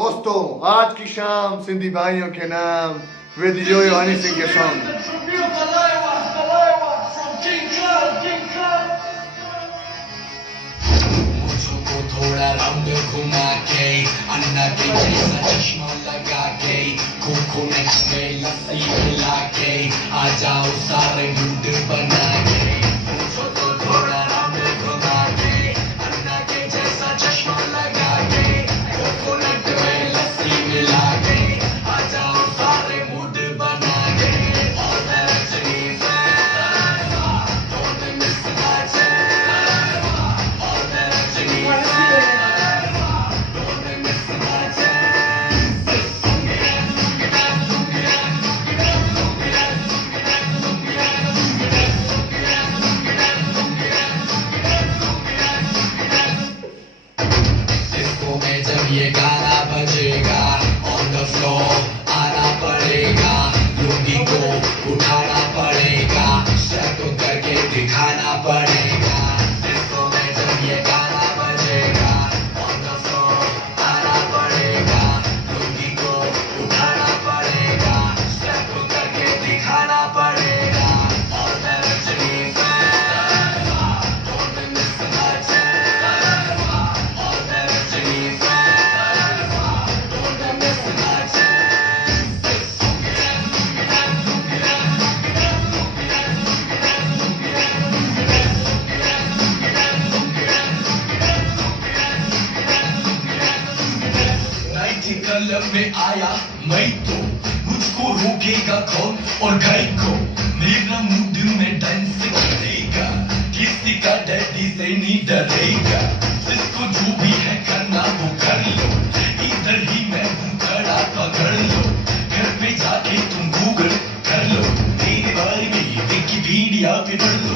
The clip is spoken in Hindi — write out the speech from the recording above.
दोस्तों आज की शाम सिंधी भाइयों के नाम विद यो हनी सिंह के सॉन्ग। थोड़ा राउंड घुमा के अन्ना के जैसा चश्मा लगा के खोखो नेक्स्ट में लस्सी मिला के आ जाओ सारे मूड बना के मुझको थोड़ा राउंड घुमा के अन्ना के जैसा चश्मा लगा के खोखो नेक्स्ट में लस्सी मिला के आ जाओ सारे मूड बना के और मैं Rajni fan don't miss my chain और मैं रजनी जब ये गाना बजेगा ऑन द फ्लोर आना पड़ेगा लुंगी को उठाना पड़ेगा शर्ट उतर के दिखाना पड़ेगा डिस्को में जब ये गाना बजेगा ऑन द फ्लोर आना पड़ेगा लुंगी को उठाना पड़ेगा शर्ट उतर के दिखाना पड़ेगा और मैं Rajni fan don't miss my chain और मैं रजनी कलर में आया मैं तो मुझको रोकेगा कौन और गाय को मेरा मूड में डांस करेगा किसी का डैडी से नहीं डरेगा जिसको जो भी है करना वो कर लो इधर ही मैं हूँ खड़ा पकड़ लो घर पे जाके तुम गूगल कर लो मेरे बारे में विकिपीडिया पे पढ़ लो